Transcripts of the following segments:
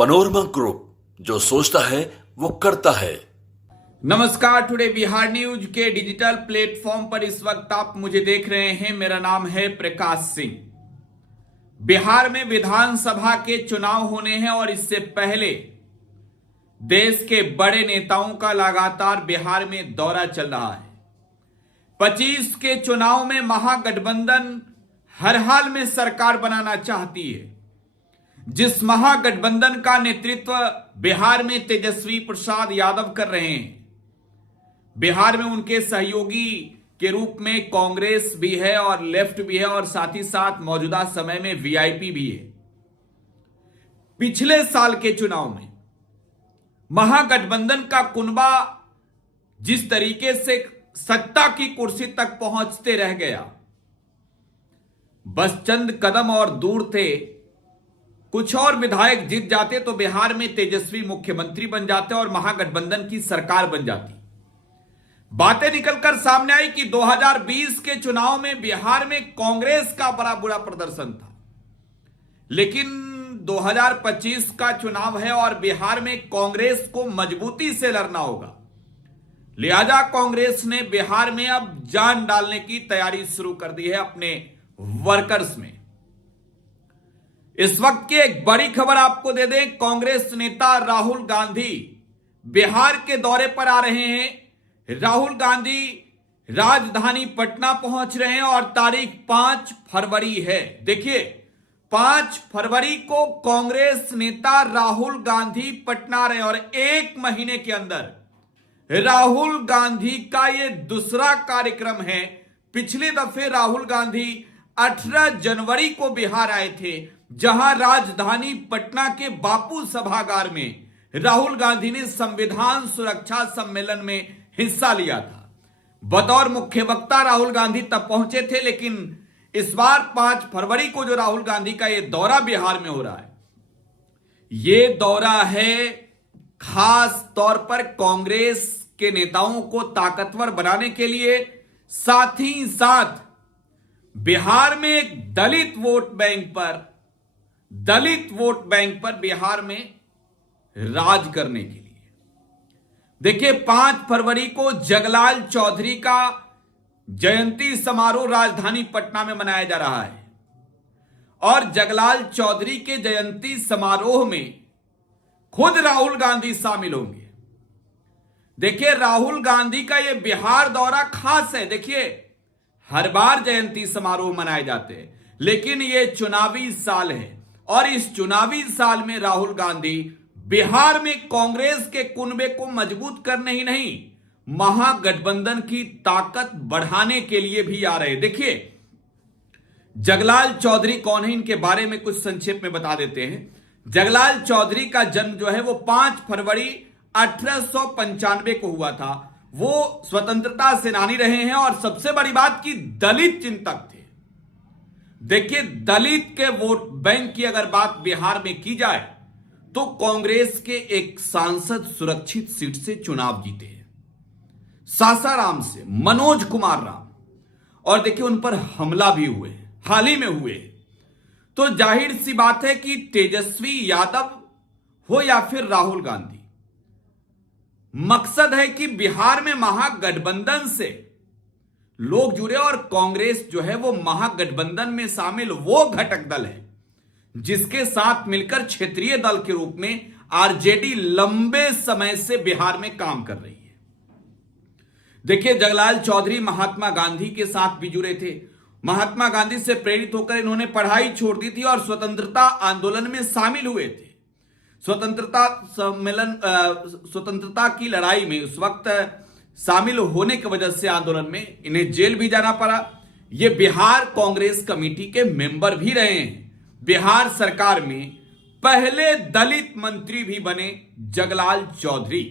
Panorama group, जो सोचता है वो करता है। नमस्कार, टुडे बिहार न्यूज के डिजिटल प्लेटफॉर्म पर इस वक्त आप मुझे देख रहे हैं। मेरा नाम है प्रकाश सिंह। बिहार में विधानसभा के चुनाव होने हैं और इससे पहले देश के बड़े नेताओं का लगातार बिहार में दौरा चल रहा है। 25 के चुनाव में महागठबंधन हर हाल में सरकार बनाना चाहती है। जिस महागठबंधन का नेतृत्व बिहार में तेजस्वी प्रसाद यादव कर रहे हैं, बिहार में उनके सहयोगी के रूप में कांग्रेस भी है और लेफ्ट भी है और साथ ही साथ मौजूदा समय में वीआईपी भी है। पिछले साल के चुनाव में महागठबंधन का कुनबा जिस तरीके से सत्ता की कुर्सी तक पहुंचते रह गया, बस चंद कदम और दूर थे। कुछ और विधायक जीत जाते तो बिहार में तेजस्वी मुख्यमंत्री बन जाते और महागठबंधन की सरकार बन जाती। बातें निकलकर सामने आई कि 2020 के चुनाव में बिहार में कांग्रेस का बड़ा बुरा प्रदर्शन था, लेकिन 2025 का चुनाव है और बिहार में कांग्रेस को मजबूती से लड़ना होगा। लिहाजा कांग्रेस ने बिहार में अब जान डालने की तैयारी शुरू कर दी है अपने वर्कर्स में। इस वक्त की एक बड़ी खबर आपको दे दें, कांग्रेस नेता राहुल गांधी बिहार के दौरे पर आ रहे हैं। राहुल गांधी राजधानी पटना पहुंच रहे हैं और तारीख 5 फरवरी है। देखिए, 5 फरवरी को कांग्रेस नेता राहुल गांधी पटना आ रहे हैं और 1 महीने के अंदर राहुल गांधी का यह दूसरा कार्यक्रम है। पिछले दफे राहुल गांधी 18 जनवरी को बिहार आए थे, जहां राजधानी पटना के बापू सभागार में राहुल गांधी ने संविधान सुरक्षा सम्मेलन में हिस्सा लिया था। बतौर मुख्य वक्ता राहुल गांधी तब पहुंचे थे, लेकिन इस बार 5 फरवरी को जो राहुल गांधी का यह दौरा बिहार में हो रहा है, यह दौरा है खास तौर पर कांग्रेस के नेताओं को ताकतवर बनाने के लिए, साथ ही साथ बिहार में एक दलित वोट बैंक पर बिहार में राज करने के लिए। देखिए, 5 फरवरी को जगलाल चौधरी का जयंती समारोह राजधानी पटना में मनाया जा रहा है और जगलाल चौधरी के जयंती समारोह में खुद राहुल गांधी शामिल होंगे। देखिए, राहुल गांधी का यह बिहार दौरा खास है। देखिए, हर बार जयंती समारोह मनाए जाते हैं, लेकिन यह चुनावी साल है और इस चुनावी साल में राहुल गांधी बिहार में कांग्रेस के कुनबे को मजबूत करने ही नहीं, महागठबंधन की ताकत बढ़ाने के लिए भी आ रहे। देखिए, जगलाल चौधरी कौन है, इनके बारे में कुछ संक्षेप में बता देते हैं। जगलाल चौधरी का जन्म जो है वो 5 फरवरी 1895 को हुआ था। वो स्वतंत्रता सेनानी रहे हैं और सबसे बड़ी बात की दलित चिंतक थे। देखिए, दलित के वोट बैंक की अगर बात बिहार में की जाए तो कांग्रेस के एक सांसद सुरक्षित सीट से चुनाव जीते हैं, सासाराम से मनोज कुमार राम, और देखिए उन पर हमला भी हुए, हाल ही में हुए। तो जाहिर सी बात है कि तेजस्वी यादव हो या फिर राहुल गांधी, मकसद है कि बिहार में महागठबंधन से लोग जुड़े और कांग्रेस जो है वो महागठबंधन में शामिल वो घटक दल है जिसके साथ मिलकर क्षेत्रीय दल के रूप में आरजेडी लंबे समय से बिहार में काम कर रही है। देखिए, जगलाल चौधरी महात्मा गांधी के साथ भी जुड़े थे। महात्मा गांधी से प्रेरित होकर इन्होंने पढ़ाई छोड़ दी थी और स्वतंत्रता आंदोलन में शामिल हुए थे। स्वतंत्रता की लड़ाई में उस वक्त शामिल होने की वजह से आंदोलन में इन्हें जेल भी जाना पड़ा। ये बिहार कांग्रेस कमेटी के मेंबर भी रहे हैं। बिहार सरकार में पहले दलित मंत्री भी बने जगलाल चौधरी।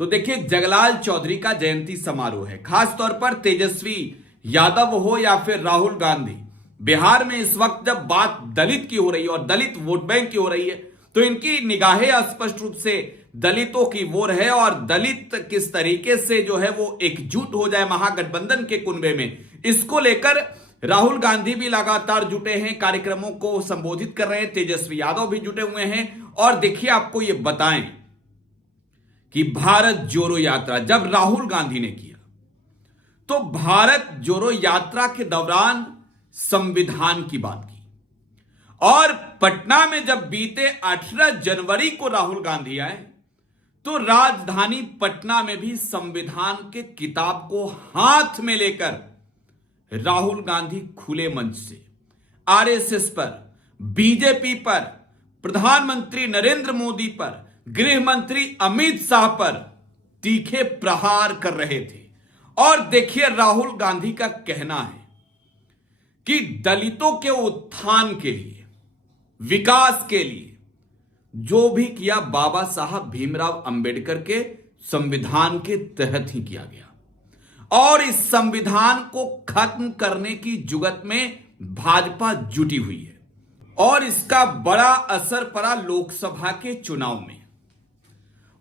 तो देखिए, जगलाल चौधरी का जयंती समारोह है। खास तौर पर तेजस्वी यादव हो या फिर राहुल गांधी, बिहार में इस वक्त जब बात दलित की हो रही है और दलित वोट बैंक की हो रही है, तो इनकी निगाहें स्पष्ट रूप से दलितों की ओर है और दलित किस तरीके से जो है वो एकजुट हो जाए महागठबंधन के कुनबे में, इसको लेकर राहुल गांधी भी लगातार जुटे हैं, कार्यक्रमों को संबोधित कर रहे हैं। तेजस्वी यादव भी जुटे हुए हैं और देखिए आपको यह बताएं कि भारत जोड़ो यात्रा जब राहुल गांधी ने किया तो भारत जोड़ो यात्रा के दौरान संविधान की बात की, और पटना में जब बीते 18 जनवरी को राहुल गांधी आए तो राजधानी पटना में भी संविधान के किताब को हाथ में लेकर राहुल गांधी खुले मंच से आरएसएस पर, बीजेपी पर, प्रधानमंत्री नरेंद्र मोदी पर, गृह मंत्री अमित शाह पर तीखे प्रहार कर रहे थे। और देखिए राहुल गांधी का कहना है कि दलितों के उत्थान के लिए, विकास के लिए जो भी किया बाबा साहब भीमराव अंबेडकर के संविधान के तहत ही किया गया, और इस संविधान को खत्म करने की जुगत में भाजपा जुटी हुई है और इसका बड़ा असर पड़ा लोकसभा के चुनाव में।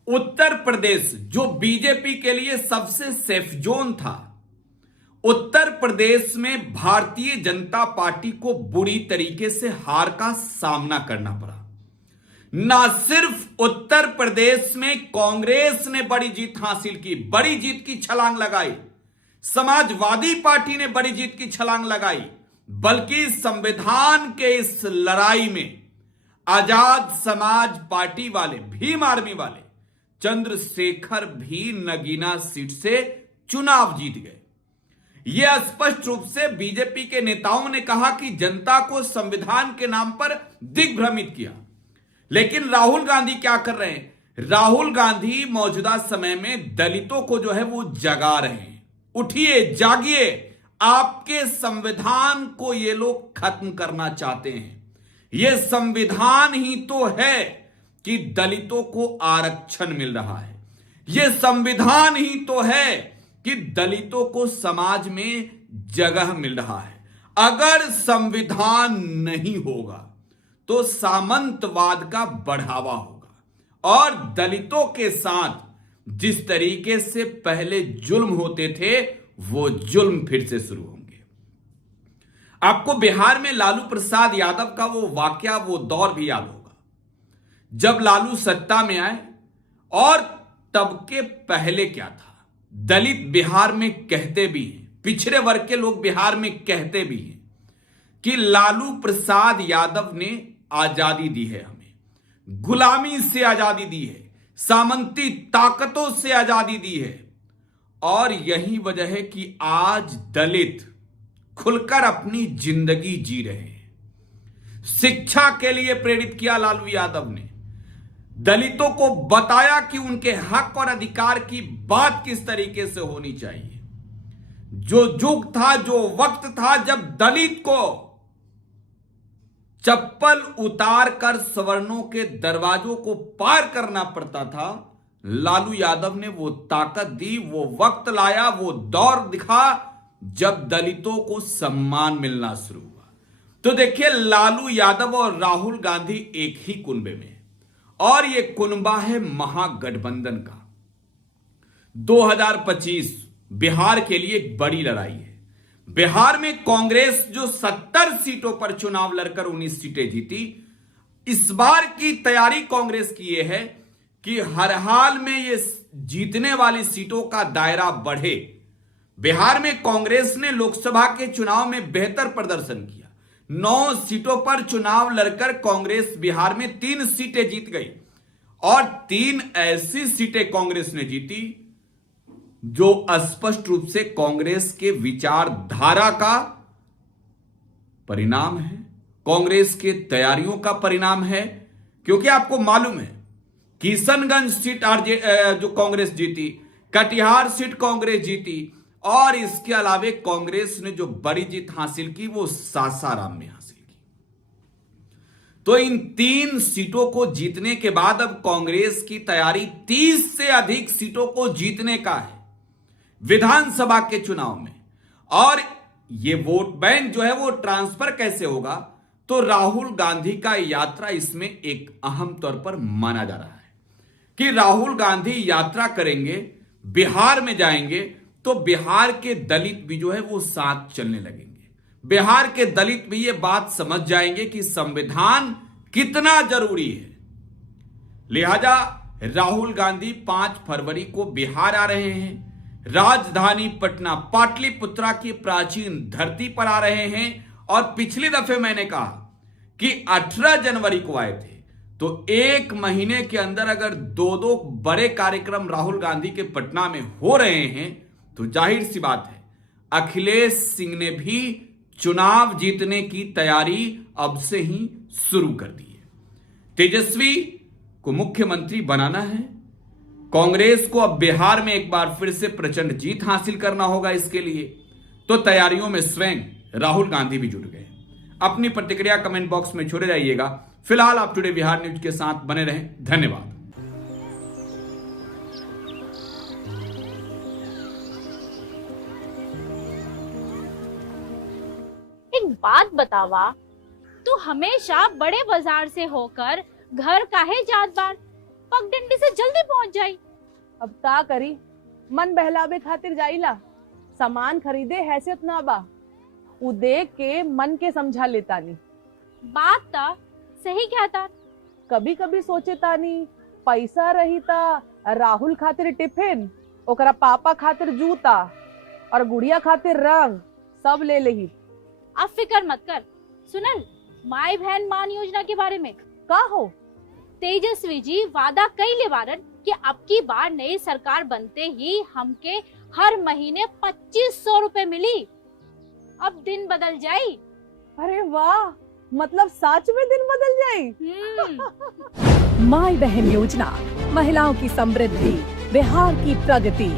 उत्तर प्रदेश जो बीजेपी के लिए सबसे सेफ जोन था, उत्तर प्रदेश में भारतीय जनता पार्टी को बुरी तरीके से हार का सामना करना पड़ा। ना सिर्फ उत्तर प्रदेश में कांग्रेस ने बड़ी जीत हासिल की, बड़ी जीत की छलांग लगाई, समाजवादी पार्टी ने बड़ी जीत की छलांग लगाई, बल्कि संविधान के इस लड़ाई में आजाद समाज पार्टी वाले, भीम आर्मी वाले चंद्रशेखर भी नगीना सीट से चुनाव जीत गए। यह स्पष्ट रूप से बीजेपी के नेताओं ने कहा कि जनता को संविधान के नाम पर दिग्भ्रमित किया। लेकिन राहुल गांधी क्या कर रहे हैं? राहुल गांधी मौजूदा समय में दलितों को जो है वो जगा रहे हैं। उठिए, जागिए, आपके संविधान को ये लोग खत्म करना चाहते हैं। यह संविधान ही तो है कि दलितों को आरक्षण मिल रहा है। यह संविधान ही तो है कि दलितों को समाज में जगह मिल रहा है। अगर संविधान नहीं होगा तो सामंतवाद का बढ़ावा होगा और दलितों के साथ जिस तरीके से पहले जुल्म होते थे वो जुल्म फिर से शुरू होंगे। आपको बिहार में लालू प्रसाद यादव का वो वाकया, वो दौर भी याद होगा जब लालू सत्ता में आए, और तब के पहले क्या था। दलित बिहार में कहते भी हैं, पिछड़े वर्ग के लोग बिहार में कहते भी हैं कि लालू प्रसाद यादव ने आजादी दी है, हमें गुलामी से आजादी दी है, सामंती ताकतों से आजादी दी है। और यही वजह है कि आज दलित खुलकर अपनी जिंदगी जी रहे हैं। शिक्षा के लिए प्रेरित किया लालू यादव ने, दलितों को बताया कि उनके हक और अधिकार की बात किस तरीके से होनी चाहिए। जो युग था, जो वक्त था जब दलित को चप्पल उतार कर सवर्णों के दरवाजों को पार करना पड़ता था, लालू यादव ने वो ताकत दी, वो वक्त लाया, वो दौर दिखा जब दलितों को सम्मान मिलना शुरू हुआ। तो देखिए लालू यादव और राहुल गांधी एक ही कुनबे में, और ये कुनबा है महागठबंधन का। 2025 बिहार के लिए एक बड़ी लड़ाई है। बिहार में कांग्रेस जो 70 सीटों पर चुनाव लड़कर 19 सीटें जीती, इस बार की तैयारी कांग्रेस की यह है कि हर हाल में ये जीतने वाली सीटों का दायरा बढ़े। बिहार में कांग्रेस ने लोकसभा के चुनाव में बेहतर प्रदर्शन किया। 9 सीटों पर चुनाव लड़कर कांग्रेस बिहार में 3 सीटें जीत गई, और 3 ऐसी सीटें कांग्रेस ने जीती जो स्पष्ट रूप से कांग्रेस के विचारधारा का परिणाम है, कांग्रेस के तैयारियों का परिणाम है। क्योंकि आपको मालूम है किशनगंज सीट जो कांग्रेस जीती, कटिहार सीट कांग्रेस जीती, और इसके अलावे कांग्रेस ने जो बड़ी जीत हासिल की वो सासाराम में हासिल की। तो इन 3 सीटों को जीतने के बाद अब कांग्रेस की तैयारी 30 से अधिक सीटों को जीतने का है विधानसभा के चुनाव में। और ये वोट बैंक जो है वो ट्रांसफर कैसे होगा, तो राहुल गांधी का यात्रा इसमें एक अहम तौर पर माना जा रहा है कि राहुल गांधी यात्रा करेंगे, बिहार में जाएंगे, तो बिहार के दलित भी जो है वो साथ चलने लगेंगे। बिहार के दलित भी ये बात समझ जाएंगे कि संविधान कितना जरूरी है। लिहाजा राहुल गांधी 5 फरवरी को बिहार आ रहे हैं, राजधानी पटना पाटलिपुत्रा की प्राचीन धरती पर आ रहे हैं। और पिछली दफे मैंने कहा कि 18 जनवरी को आए थे, तो एक महीने के अंदर अगर 2 बड़े कार्यक्रम राहुल गांधी के पटना में हो रहे हैं, तो जाहिर सी बात है अखिलेश सिंह ने भी चुनाव जीतने की तैयारी अब से ही शुरू कर दी है। तेजस्वी को मुख्यमंत्री बनाना है, कांग्रेस को अब बिहार में एक बार फिर से प्रचंड जीत हासिल करना होगा। इसके लिए तो तैयारियों में स्वयं राहुल गांधी भी जुट गए। अपनी प्रतिक्रिया कमेंट बॉक्स में छोड़े जाइएगा। फिलहाल आप टुडे बिहार न्यूज के साथ बने रहें। धन्यवाद। एक बात बतावा, तू हमेशा बड़े बाजार से होकर घर काहे जात बार? पगडंडी से जल्दी पहुंच जाई। अब का करी, मन बहलावे खातिर जाइला। सामान खरीदे हैसियत ना बा, उ देख के मन के समझा लेतानी। बात ता सही कहता। कभी कभी सोचे तानी पैसा रही ता राहुल खातिर टिफिन, ओकरा पापा खातिर जूता और गुड़िया खातिर रंग सब ले लेही। अब फिक्र मत कर। सुनल माई बहन मान योजना के बारे में का हो? तेजस्वी जी वादा कइले बारन कि अब की बार नई सरकार बनते ही हमके हर महीने 2500 रुपए मिली। अब दिन बदल जाई। अरे वाह, मतलब सच में दिन बदल जाई। माई बहन योजना, महिलाओं की समृद्धि, बिहार की प्रगति।